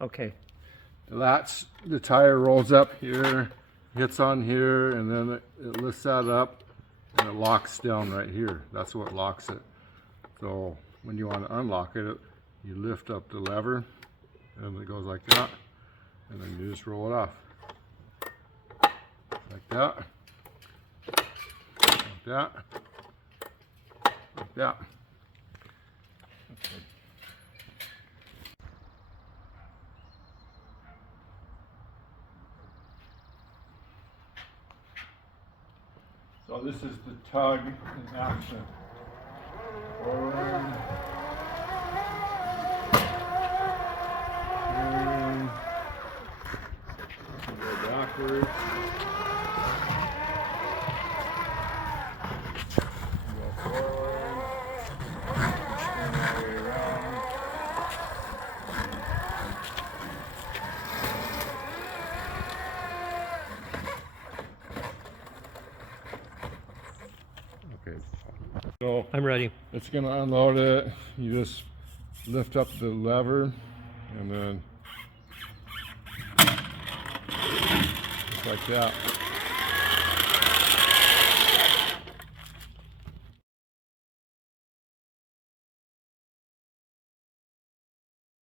Okay. The latch, the tire rolls up here, hits on here, and then it lifts that up and it locks down right here. That's what locks it. So when you want to unlock it, you lift up the lever and it goes like that, and then you just roll it off. Like that. Like that. Like that. Okay. So this is the tug in action. Forward, turn, go backwards, go forward, turn all the way around. Okay, so I'm ready. it's going to unload it. You just lift up the lever and then just like that.